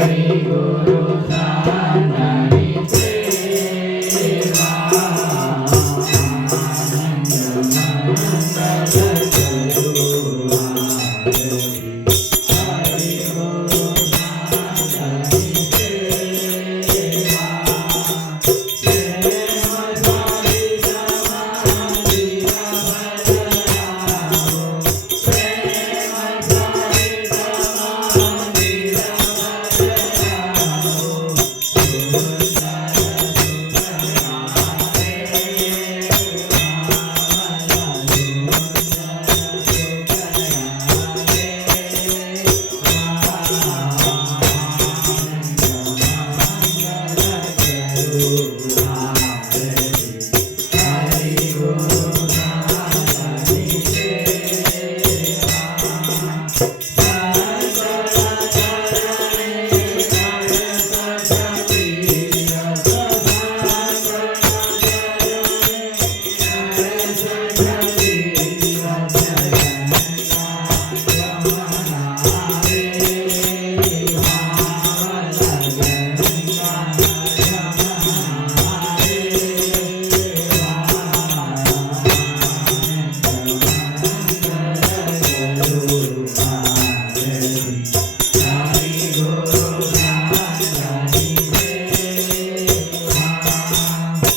Hari Guru